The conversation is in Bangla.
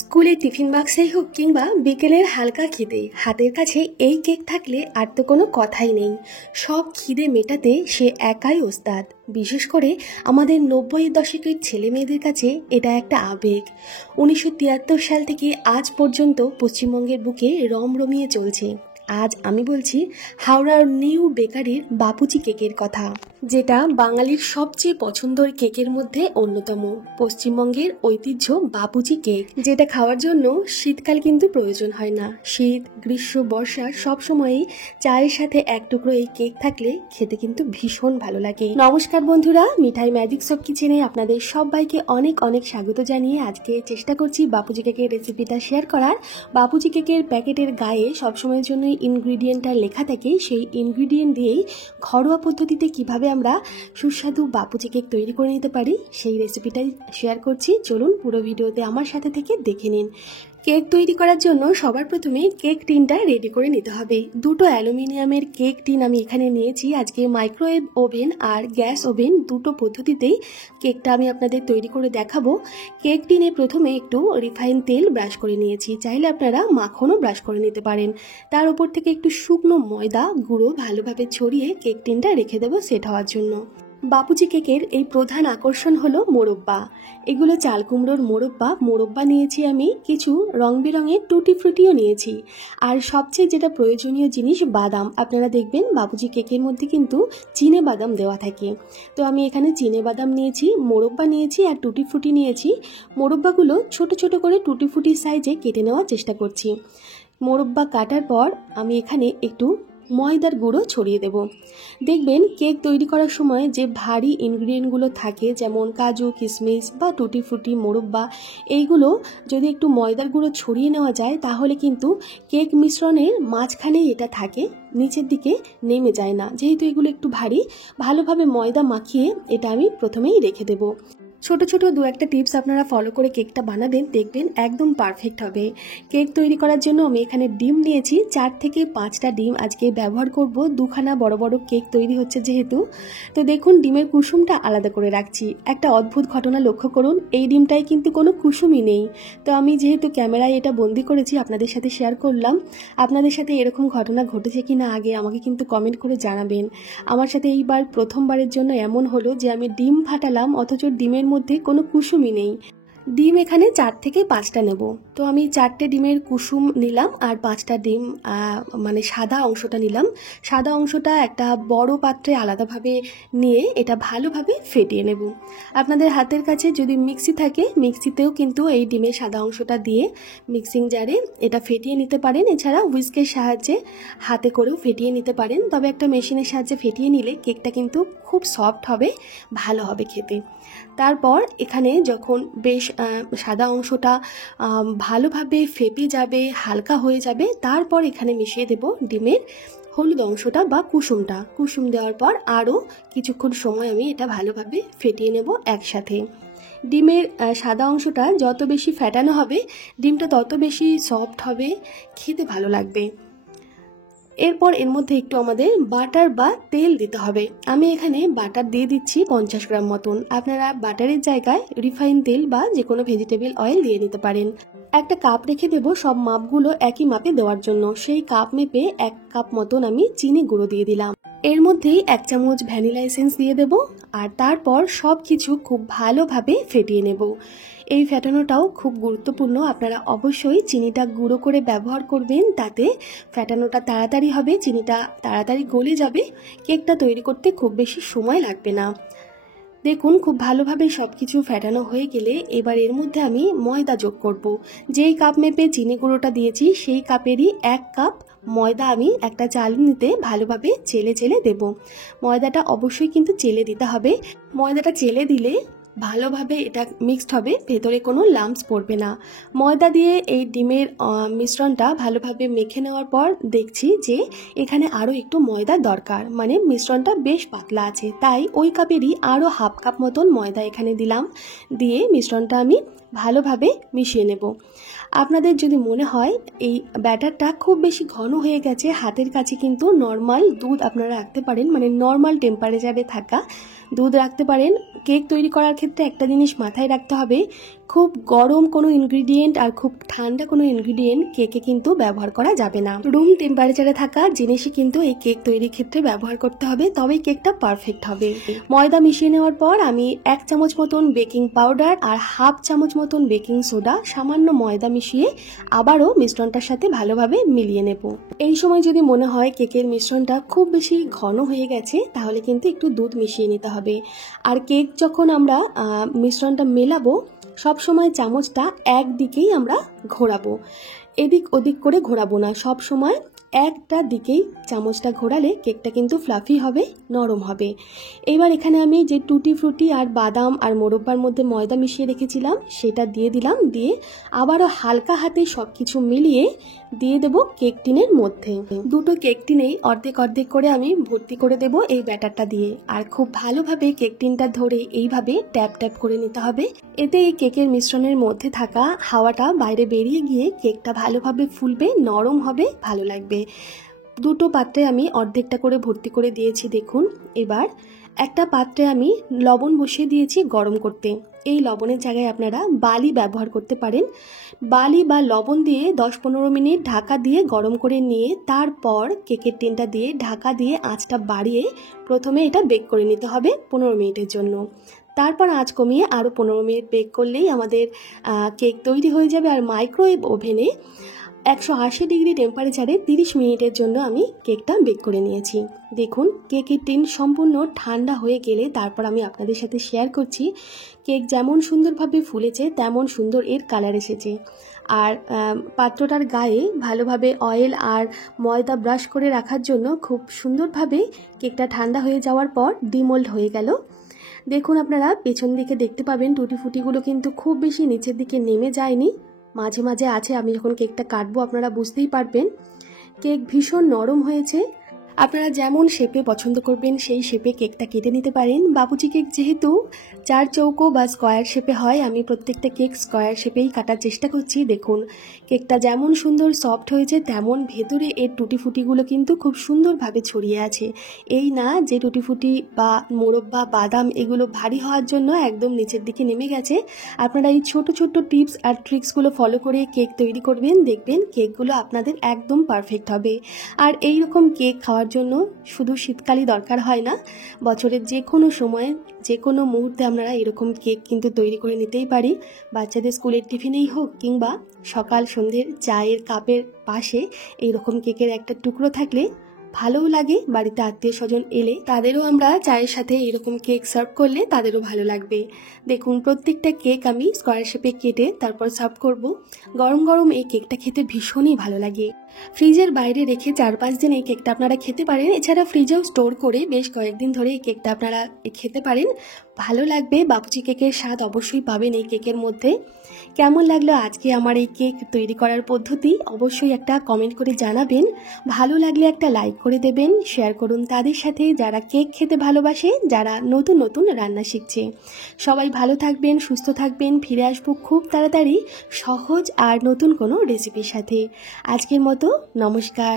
স্কুলে টিফিন বাক্সেই হোক কিংবা বিকেলের হালকা খিদে হাতের কাছে এই কেক থাকলে আর তো কোনো কথাই নেই। সব খিদে মেটাতে সে একাই ওস্তাদ। বিশেষ করে আমাদের 90-এর দশকের ছেলে মেয়েদের কাছে এটা একটা আবেগ। 1973 সাল থেকে আজ পর্যন্ত পশ্চিমবঙ্গের বুকে রমরমিয়ে চলছে। আজ আমি বলছি হাওড়ার নিউ বেকারির বাপুজি কেকের কথা, যেটা বাঙালির সবচেয়ে পছন্দের কেকের মধ্যে অন্যতম। পশ্চিমবঙ্গের ঐতিহ্য বাপুজি কেক, যেটা খাওয়ার জন্য শীতকাল কিন্তু প্রয়োজন হয় না। শীত, গ্রীষ্ম, বর্ষা সবসময়ই চায়ের সাথে এক টুকরো এই কেক থাকলে খেতে কিন্তু ভীষণ ভালো লাগে। নমস্কার বন্ধুরা, মিঠাই ম্যাজিক সব কিচেনে আপনাদের সবাইকে অনেক অনেক স্বাগত জানিয়ে আজকে চেষ্টা করছি বাপুজি কেকের রেসিপিটা শেয়ার করার। বাপুজি কেকের প্যাকেটের গায়ে সবসময়ের জন্য ইনগ্রিডিয়েন্টটা লেখা থাকে, সেই ইনগ্রিডিয়েন্ট দিয়েই ঘরোয়া পদ্ধতিতে কিভাবে আমরা সুস্বাদু বাপুজি কেক তৈরি করে নিতে পারি সেই রেসিপিটাই শেয়ার করছি। চলুন পুরো ভিডিওতে আমার সাথে থেকে দেখে নিন। কেক তৈরি করার জন্য সবার প্রথমে কেক টিনটা রেডি করে নিতে হবে। দুটো অ্যালুমিনিয়ামের কেক টিন আমি এখানে নিয়েছি। আজকে মাইক্রোওয়েভ ওভেন আর গ্যাস ওভেন দুটো পদ্ধতিতেই কেকটা আমি আপনাদের তৈরি করে দেখাবো। কেক টিনে প্রথমে একটু রিফাইন তেল ব্রাশ করে নিয়েছি, চাইলে আপনারা মাখনও ব্রাশ করে নিতে পারেন। তার উপর থেকে একটু শুকনো ময়দা গুঁড়ো ভালোভাবে ছড়িয়ে কেক টিনটা রেখে দেবো সেট হওয়ার জন্য। বাপুজি কেকের এই প্রধান আকর্ষণ হলো মোরব্বা। এগুলো চাল কুমড়োর মোরব্বা নিয়েছি আমি, কিছু রং বেরঙের টুটি ফ্রুটিও নিয়েছি, আর সবচেয়ে যেটা প্রয়োজনীয় জিনিস বাদাম। আপনারা দেখবেন বাপুজি কেকের মধ্যে কিন্তু চিনে বাদাম দেওয়া থাকে, তো আমি এখানে চিনে বাদাম নিয়েছি, মোরব্বা নিয়েছি আর টুটি ফ্রুটি নিয়েছি। মোরব্বাগুলো ছোট ছোট করে টুটি ফ্রুটির সাইজে কেটে নেওয়ার চেষ্টা করছি। মোরব্বা কাটার পর আমি এখানে একটু ময়দার গুঁড়ো ছড়িয়ে দেব। দেখবেন কেক তৈরি করার সময় যে ভারী ইনগ্রিডিয়েন্টগুলো থাকে, যেমন কাজু, কিশমিশ বা টুটি ফ্রুটি, মোরব্বা, এইগুলো যদি একটু ময়দার গুঁড়ো ছড়িয়ে নেওয়া যায় তাহলে কিন্তু কেক মিশ্রণের মাঝখানেই এটা থাকে, নিচের দিকে নেমে যায় না। যেহেতু এগুলো একটু ভারী, ভালোভাবে ময়দা মাখিয়ে এটা আমি প্রথমেই রেখে দেব। ছোট ছোট দু একটা টিপস আপনারা ফলো করে কেকটা বানাবেন, দেখবেন একদম পারফেক্ট হবে। কেক তৈরি করার জন্য আমি এখানে ডিম নিয়েছি, 4 থেকে 5টা ডিম আজকে ব্যবহার করব। দুখানা বড় বড় কেক তৈরি হচ্ছে যেহেতু, তো দেখুন ডিমের কুসুমটা আলাদা করে রাখছি। একটা অদ্ভুত ঘটনা লক্ষ্য করুন, এই ডিমটায় কিন্তু কোনো কুসুমই নেই। তো আমি যেহেতু ক্যামেরায় এটা বন্দি করেছি আপনাদের সাথে শেয়ার করলাম। আপনাদের সাথে এরকম ঘটনা ঘটেছে কিনা আগে আমাকে কিন্তু কমেন্ট করে জানাবেন। আমার সাথে এইবার প্রথমবারের জন্য এমন হলো যে আমি ডিম ফাটালাম অথচ ডিমের মধ্যে কোনো কুসুমই নেই। ডিম এখানে 4 থেকে 5টা নেব, তো আমি 4টে ডিমের কুসুম নিলাম আর 5টা ডিম মানে সাদা অংশটা নিলাম। সাদা অংশটা একটা বড় পাত্রে আলাদাভাবে নিয়ে এটা ভালোভাবে ফেটিয়ে নেব। আপনাদের হাতের কাছে যদি মিক্সি থাকে, মিক্সিতেও কিন্তু এই ডিমের সাদা অংশটা দিয়ে মিক্সিং জারে এটা ফেটিয়ে নিতে পারেন। এছাড়া হুইস্কের সাহায্যে হাতে করেও ফেটিয়ে নিতে পারেন, তবে একটা মেশিনের সাহায্যে ফেটিয়ে নিলে কেকটা কিন্তু খুব সফট হবে, ভালো হবে খেতে। তারপর এখানে যখন বেশ সাদা অংশটা ভালোভাবে ফেপে যাবে, হালকা হয়ে যাবে, তারপর এখানে মিশিয়ে দেব ডিমের হলুদ অংশটা বা কুসুমটা। কুসুম দেওয়ার পর আরও কিছুক্ষণ সময় আমি এটা ভালোভাবে ফেটিয়ে নেব একসাথে। ডিমের সাদা অংশটা যত বেশি ফেটানো হবে ডিমটা তত বেশি সফট হবে, খেতে ভালো লাগবে। এরপর এর মধ্যে একটু আমাদের বাটার বা তেল দিতে হবে। আমি এখানে বাটার দিয়ে দিচ্ছি 50 গ্রাম মতন। আপনারা বাটারের জায়গায় রিফাইন তেল বা যে কোনো ভেজিটেবল অয়েল দিয়ে নিতে পারেন। একটা কাপ রেখে দেব সব মাপগুলো একই মাপে দেওয়ার জন্য। সেই কাপ মেপে 1 কাপ মতন আমি চিনি গুঁড়ো দিয়ে দিলাম। এর মধ্যেই 1 চামচ ভ্যানিলা এসেন্স দিয়ে দেব, আর তারপর সব কিছু খুব ভালোভাবে ফেটিয়ে নেব। এই ফেটানোটাও খুব গুরুত্বপূর্ণ। আপনারা অবশ্যই চিনিটা গুঁড়ো করে ব্যবহার করবেন, তাতে ফেটানোটা তাড়াতাড়ি হবে, চিনিটা তাড়াতাড়ি গলে যাবে, কেকটা তৈরি করতে খুব বেশি সময় লাগবে না। দেখুন খুব ভালোভাবে সব কিছু ফেটানো হয়ে গেলে এবার এর মধ্যে আমি ময়দা যোগ করব। যেই কাপ মেপে চিনি গুঁড়োটা দিয়েছি সেই কাপেরই 1 কাপ ময়দা আমি একটা চালনিতে ভালোভাবে চেলে দেব। ময়দাটা অবশ্যই কিন্তু চেলে দিতে হবে। ময়দাটা চেলে দিলে ভালোভাবে এটা মিক্সড হবে, ভেতরে কোনো লাম্পস পড়বে না। ময়দা দিয়ে এই ডিমের মিশ্রণটা ভালোভাবে মেখে নেওয়ার পর দেখছি যে এখানে আরও একটু ময়দা দরকার, মানে মিশ্রণটা বেশ পাতলা আছে, তাই ওই কাপেরই আরও হাফ কাপ মতন ময়দা এখানে দিলাম। দিয়ে মিশ্রণটা আমি ভালোভাবে মিশিয়ে নেব। আপনাদের যদি মনে হয় এই ব্যাটারটা খুব বেশি ঘন হয়ে গেছে, হাতের কাছে কিন্তু নর্মাল দুধ আপনারা রাখতে পারেন, মানে নর্মাল টেম্পারেচারে থাকা দুধ রাখতে পারেন। কেক তৈরি করার ক্ষেত্রে একটা জিনিস মাথায় রাখতে হবে, খুব গরম কোনো ইনগ্রিডিয়েন্ট আর খুব ঠান্ডা কোনো ইনগ্রিডিয়েন্ট কেকে কিন্তু ব্যবহার করা যাবে না। রুম টেম্পারেচারে থাকা জিনিসই কিন্তু এই কেক তৈরির ক্ষেত্রে ব্যবহার করতে হবে, তবেই কেকটা পারফেক্ট হবে। ময়দা মিশিয়ে নেওয়ার পর আমি 1 চামচ মতন বেকিং পাউডার আর 1/2 চামচ মতন বেকিং সোডা, সামান্য ময়দা মিশিয়ে আবারও মিশ্রণটার সাথে ভালোভাবে মিলিয়ে নেব। এই সময় যদি মনে হয় কেকের মিশ্রণটা খুব বেশি ঘন হয়ে গেছে, তাহলে কিন্তু একটু দুধ মিশিয়ে নিতে হবে। আর কেক যখন আমরা মিশ্রণটা মেলাবো, সব সময় চামচটা একদিকেই আমরা ঘোরাবো, এদিক ওদিক করে ঘোরাবো না। সব সময় একটা দিকেই চামচটা ঘোরালে কেকটা কিন্তু ফ্লাফি হবে, নরম হবে। এবার এখানে আমি যে টুটি ফ্রুটি আর বাদাম আর মোরব্বার মধ্যে ময়দা মিশিয়ে রেখেছিলাম সেটা দিয়ে দিলাম। দিয়ে আবারও হালকা হাতে সব কিছু মিলিয়ে দিয়ে দেব কেক টিনের মধ্যে। দুটো কেক টিনেই অর্ধেক অর্ধেক করে আমি ভর্তি করে দেব এই ব্যাটারটা দিয়ে। আর খুব ভালোভাবে কেক টিনটা ধরে এইভাবে ট্যাপ ট্যাপ করে নিতে হবে। এতে এই কেকের মিশ্রণের মধ্যে থাকা হাওয়াটা বাইরে বেরিয়ে গিয়ে কেকটা ভালোভাবে ফুলবে, নরম হবে, ভালো লাগবে। দুটো পাত্রে আমি অর্ধেকটা করে ভর্তি করে দিয়েছি দেখুন। এবার একটা পাত্রে আমি লবণ বসিয়ে দিয়েছি গরম করতে। এই লবণের জায়গায় আপনারা বালি ব্যবহার করতে পারেন। বালি বা লবণ দিয়ে 10-15 মিনিট ঢাকা দিয়ে গরম করে নিয়ে তারপর কেকের টিনটা দিয়ে ঢাকা দিয়ে আঁচটা বাড়িয়ে প্রথমে এটা বেক করে নিতে হবে 15 মিনিটের জন্য। তারপর আঁচ কমিয়ে আরও 15 মিনিট বেক করলেই আমাদের কেক তৈরি হয়ে যাবে। আর মাইক্রোওয়েভ ওভেনে 180 ডিগ্রি টেম্পারেচারে 30 মিনিটের জন্য আমি কেকটা বেক করে নিয়েছি। দেখুন কেকের টিন সম্পূর্ণ ঠান্ডা হয়ে গেলে তারপর আমি আপনাদের সাথে শেয়ার করছি কেক যেমন সুন্দরভাবে ফুলেছে তেমন সুন্দর এর কালার এসেছে। আর পাত্রটার গায়ে ভালোভাবে অয়েল আর ময়দা ব্রাশ করে রাখার জন্য খুব সুন্দরভাবে কেকটা ঠান্ডা হয়ে যাওয়ার পর ডিমোল্ড হয়ে গেল। দেখুন আপনারা পেছন দিকে দেখতে পাবেন টুটি ফুটিগুলো কিন্তু খুব বেশি নিচের দিকে নেমে যায়নি, মাঝে মাঝে আছে। আমি যখন কেকটা কাটবো আপনারা বুঝতেই পারবেন। কেক ভীষণ নরম হয়েছে। আপনারা যেমন শেপে পছন্দ করবেন সেই শেপে কেকটা কেটে নিতে পারেন। বাবুচি কেক যেহেতু 4 চৌকো বা স্কোয়ার শেপে হয়, আমি প্রত্যেকটা কেক স্কোয়ার শেপেই কাটার চেষ্টা করছি। দেখুন কেকটা যেমন সুন্দর সফট হয়েছে তেমন ভেতরে এর টুটি ফুটিগুলো কিন্তু খুব সুন্দরভাবে ছড়িয়ে আছে। এই না যে টুটি ফুটি বা মোরব্বা বাদাম এগুলো ভারী হওয়ার জন্য একদম নিচের দিকে নেমে গেছে। আপনারা এই ছোট ছোট টিপস আর ট্রিক্সগুলো ফলো করে কেক তৈরি করবেন, দেখবেন কেকগুলো আপনাদের একদম পারফেক্ট হবে। আর এই রকম কেক খাওয়ার জন্য শুধু শীতকালই দরকার হয় না, বছরের যে কোনো সময় যে কোনো মুহূর্তে আমরা এরকম কেক কিন্তু তৈরি করে নিতেই পারি। বাচ্চাদের স্কুলের টিফিনেই হোক কিংবা সকাল সন্ধ্যের চায়ের কাপের পাশে এইরকম কেকের একটা টুকরো থাকলে ভালোও লাগে। বাড়িতে আত্মীয় স্বজন এলে তাদেরও আমরা চায়ের সাথে এরকম কেক সার্ভ করলে তাদেরও ভালো লাগবে। দেখুন প্রত্যেকটা কেক আমি স্কোয়ার শেপে কেটে তারপর সার্ভ করব। গরম গরম এই কেকটা খেতে ভীষণই ভালো লাগে। ফ্রিজের বাইরে রেখে 4-5 দিন এই কেকটা আপনারা খেতে পারেন। এছাড়া ফ্রিজেও স্টোর করে বেশ কয়েকদিন ধরে এই কেকটা আপনারা খেতে পারেন, ভালো লাগবে। বাবুচি কেকের স্বাদ অবশ্যই পাবেন এই কেকের মধ্যে। কেমন লাগলো আজকে আমার এই কেক তৈরি করার পদ্ধতি অবশ্যই একটা কমেন্ট করে জানাবেন। ভালো লাগলে একটা লাইক করে দেবেন, শেয়ার করুন তাদের সাথে যারা কেক খেতে ভালোবাসে, যারা নতুন নতুন রান্না শিখছে। সবাই ভালো থাকবেন, সুস্থ থাকবেন। ফিরে আসবো খুব তাড়াতাড়ি সহজ আর নতুন কোনো রেসিপির সাথে। আজকের মতো নমস্কার।